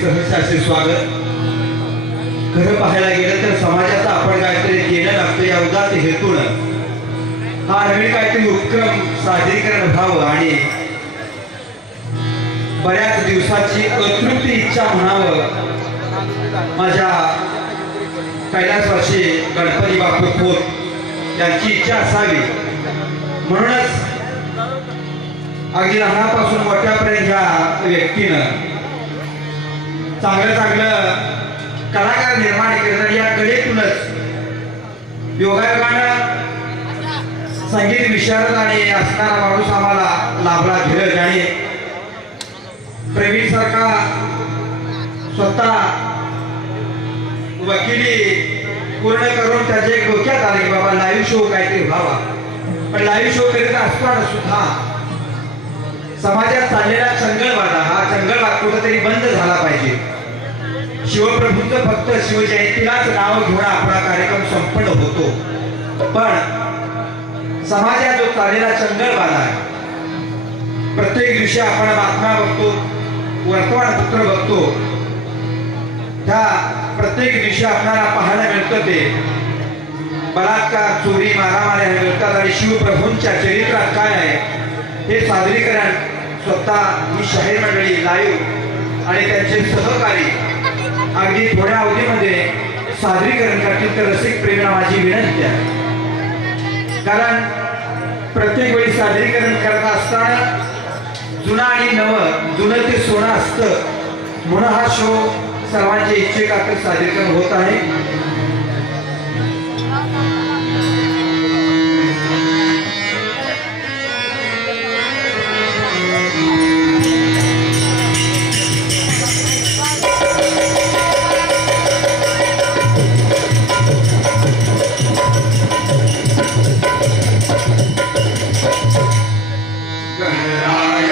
सहर्ष स्वागत। खरं पाहायला गेलं तर समाजाचा आपण काहीतरी केलं लागतं या उदात्त हेतून हा नवीन काहीतरी उपक्रम सादरीकरण व्हावं आणि बऱ्याच दिवसाची अतृप्ती इच्छा म्हणावं माझ्या कैलासवासी गणपती बापू खोत यांची इच्छा असावी। म्हणूनच अगदी लहानापासून मोठ्यापर्यंत ह्या व्यक्तीनं चांगलं कलाकार निर्माण केलं। या कलेतूनच योगायोगानं संगीत विशारद आणि असणारा माणूस आम्हाला लाभला धीरज आणि प्रवीण सारखा स्वतः वकिली पूर्ण करून त्याचे एक डोक्यात आले की बाबा लाईव्ह शो काहीतरी व्हावा। पण लाईव्ह शो करीत असताना सुद्धा समाजात चाललेला चंगळवाडा हा चंगळवाद कुठेतरी बंद झाला पाहिजे। शिवप्रभूंचं फक्त शिवजयंतीलाच नाव घेऊन आपला कार्यक्रम संपन्न होतो, पण समाजात जो चाललेला चंगळवाडा आहे, प्रत्येक दिवशी आपण बातम्या बघतो, वर्तमानपत्र बघतो, त्या प्रत्येक दिवशी आपल्याला पाहायला मिळतं ते बलात्कार, चोरी, मारामारी मिळतात आणि शिवप्रभूंच्या चरित्रात काय आहे हे सादरीकरण स्वतः ही शाहीर मंडळी लाईव्ह आणि त्यांचे सहकारी अगदी थोड्या अवधीमध्ये सादरीकरण करतील तर रसिक प्रेमींना माझी विनंती आहे। कारण प्रत्येक वेळी सादरीकरण करत असताना जुना आणि नवं, जुनं ते सोनं असतं, म्हणून हा शो सर्वांच्या इच्छेखातर सादरीकरण होत आहे। Yeah.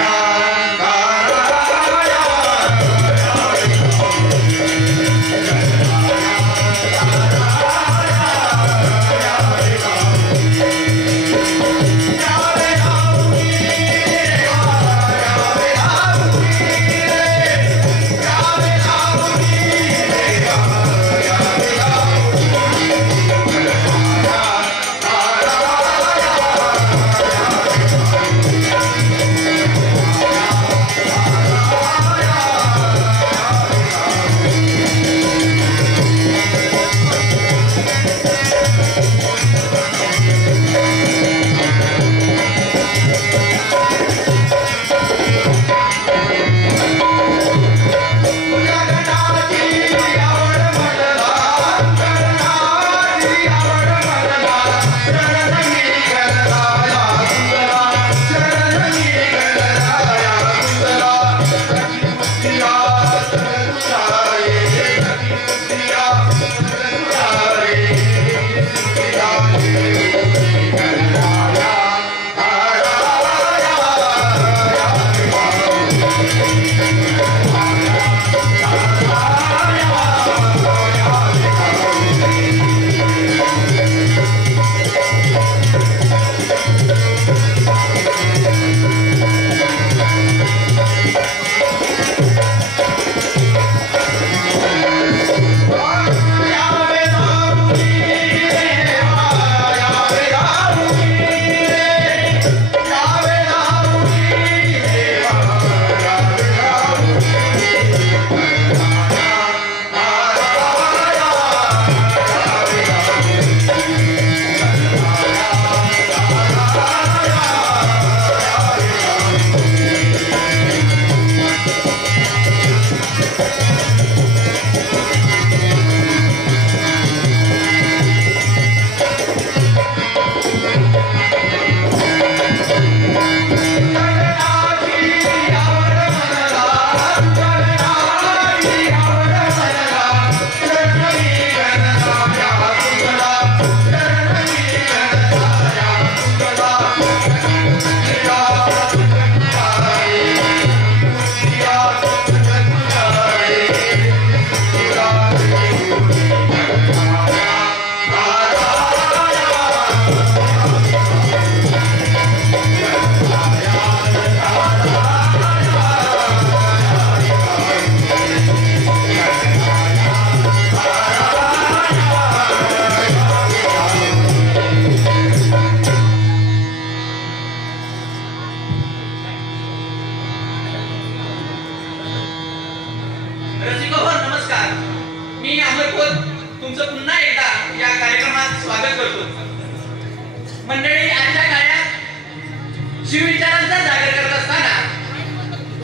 शिवविचारांचा जागर करत असताना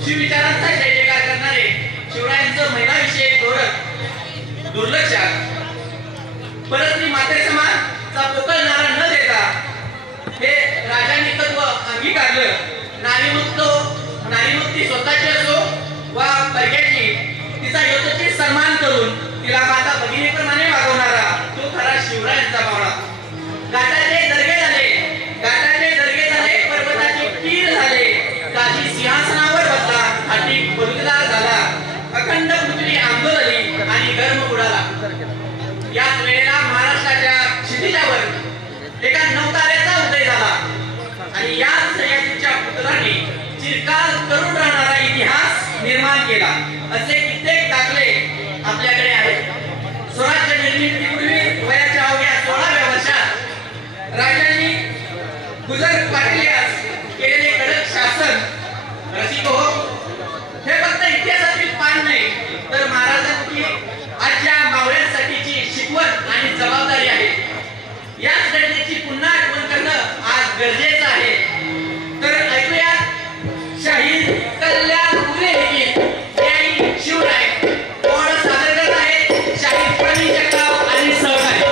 शिवविचारांचा जय जयकार करणारे शिवरायांचं महिलाविषयक धोरण दुर्लक्षात परस्त्री माते समाजचा पोकळ नारा न देता हे राजांनी तत्व अंगीकारलं. नारीमुक्ती स्वतःची असो वा परक्याची तिचा यथोचित सन्मान करून तिला माता भगिनीप्रमाणे वागवणारा तो खरा शिवरायांचा मावळा. घाटाचे दर्गे झाले पर्वताचे तीर झाले काशी सिंहासनावर बसला हाती बलुतेदार झाला अखंड पृथ्वी आंदोलली आणि गर्म उडाला. याच वेळेला महाराष्ट्राच्या क्षितिजावर एका नवताऱ्याचा उदय झाला आणि याच सह्याद्रीच्या पुत्रांनी चिरकाल करून राहणारा इतिहास निर्माण केला. असे कित्येक दाखले आपल्याकडे आहेत. स्वराज्य निर्मितीपूर्वी वयाच्या अवघ्या 16व्या वर्षात राजांनी गुजर पाटल्यास केलेले कडक शासन रसिक हो हे फक्त इतिहासातील पान नाही तर महाराजांची आजच्या मावळ्यांसाठीची शिकवण आणि जबाबदारी आहे. याच घटनेची पुन्हा आठवण करणं आज गरजेचं आहे. तर ऐकूयात शाहीर कल्याण पुरे हे शिवराय कोण सादर करत आहेत शाहीर प्रवीण जगताप आणि सहकारी.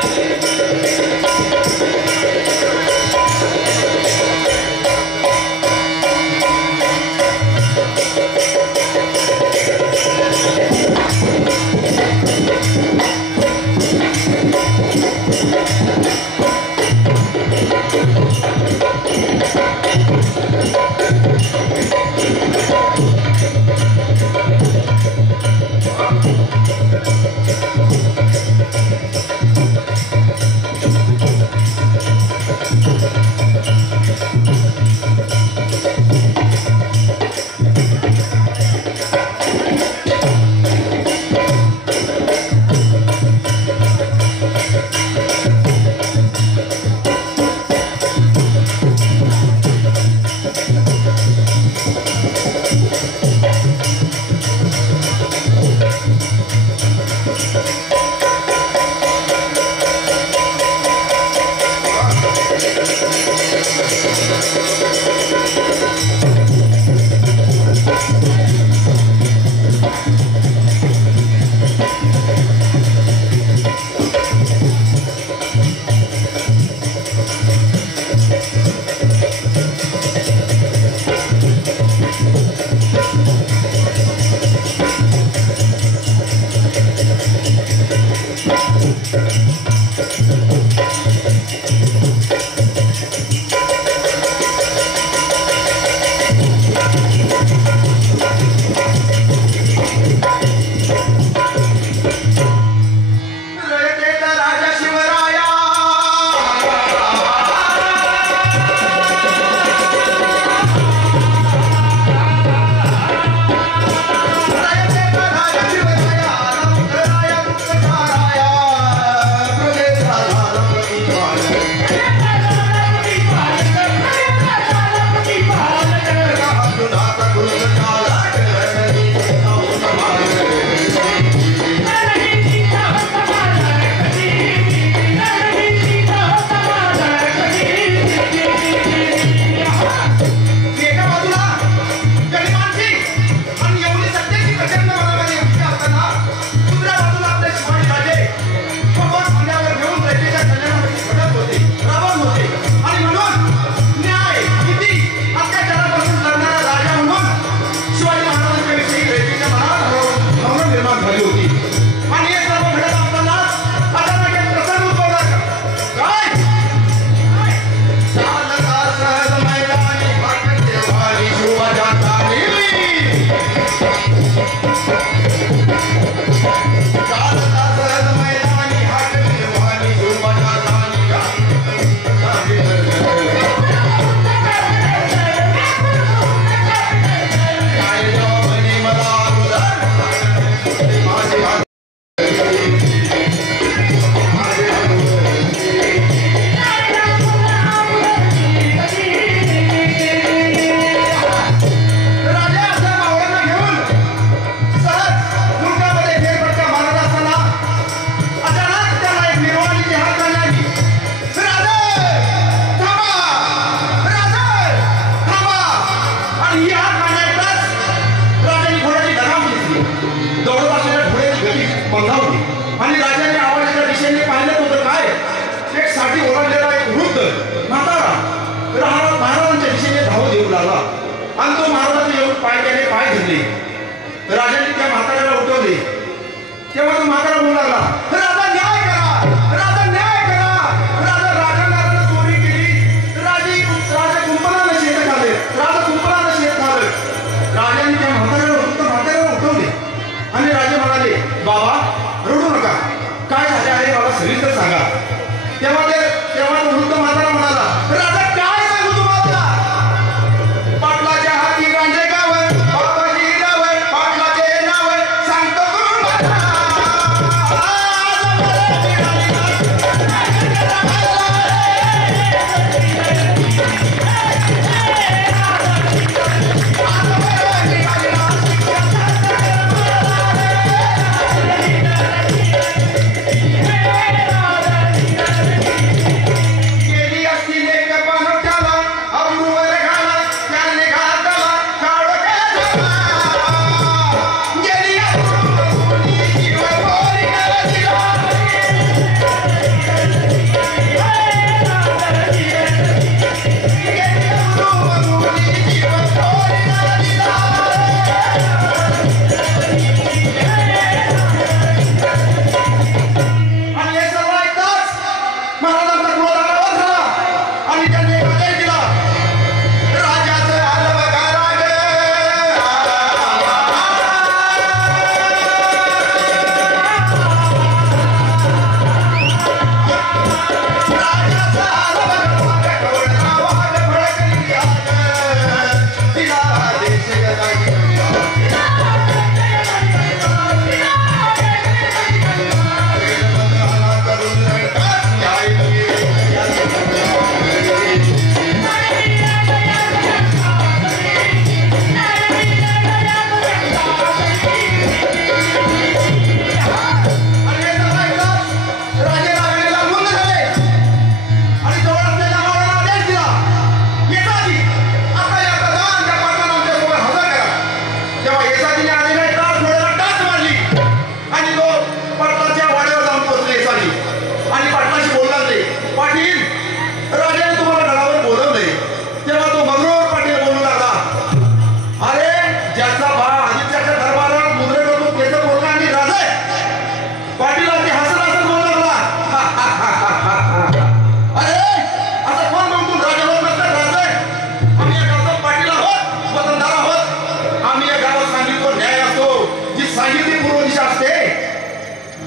लागला आणि तो महाराजाने येऊन पाय त्याने पाय धरले. राजाने त्या म्हाताऱ्याला उठवले. तेव्हा तो म्हातारा बोलू लागला, राजा न्याय करा, राजा न्याय करा. राजा चोरी केली. राजा कुंपणाला शेत घाले. राजा कुंपणाला शेत घाले. राजाने त्या म्हाताऱ्याला उठवले आणि राजे म्हणाले, बाबा रडू नका, काय झाले आहे मला सविस्तर सांगा. तेव्हा तो वृद्ध म्हातारा म्हणाला, राजा काय सांगू तुम्हाला, पाटलाच्या हाती गांजे गावय, बाबाजी गावय, पाटलाचे नावय सांगतो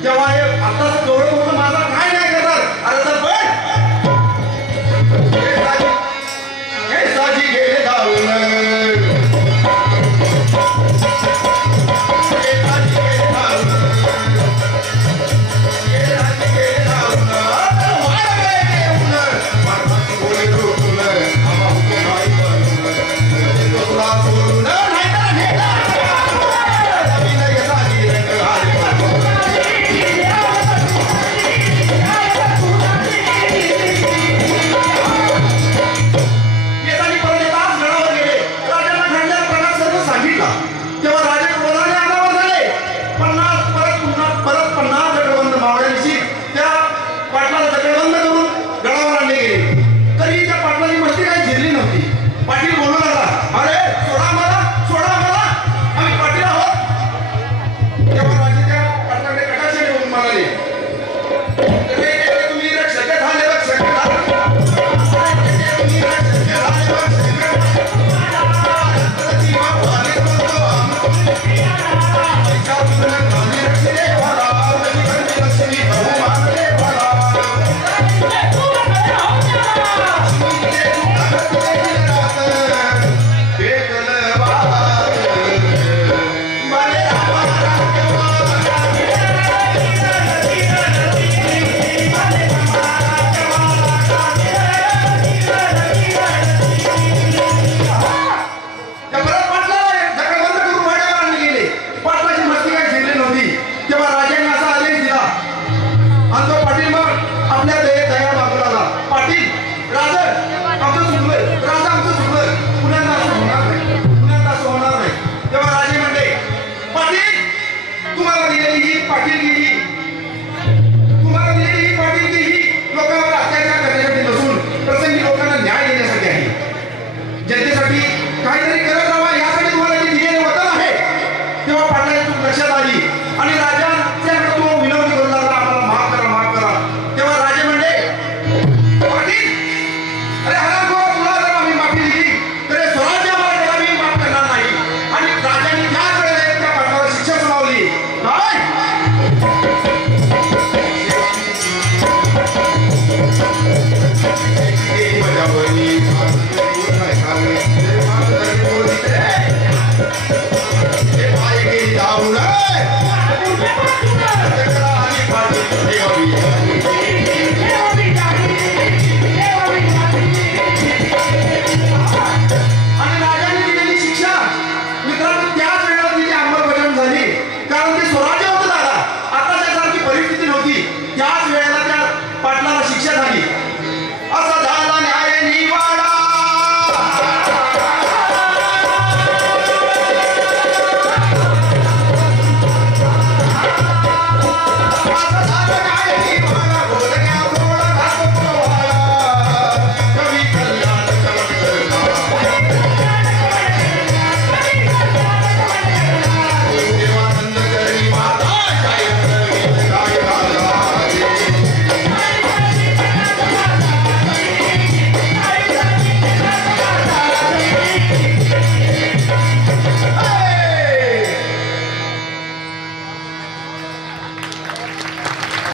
तेव्हा हे आताच केवढं मोठं माझा काय नाही करणार. अरे तर पण हे साजी गेले धावून